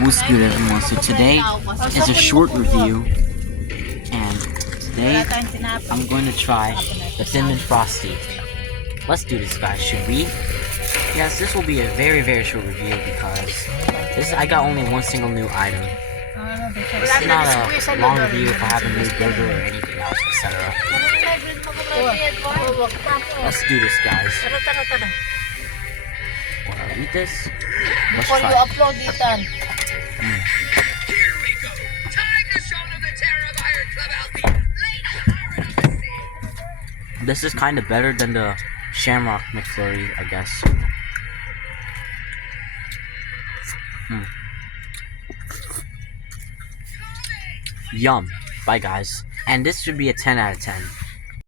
What's good, everyone? So today is a short review, and today I'm going to try the Cinnamon Frosty. Let's do this, guys. Should we? Yes, this will be a very short review because I got only one single new item. This is not a long review if I have a new burger or anything else, etc. Let's do this, guys. Wanna eat this? Let's try. Here we go. Time to show them the terror of Iron Club Alfie. Lay the iron on the scene. This is kind of better than the Shamrock McFlurry, I guess. Yum. Bye, guys. And this should be a 10 out of 10.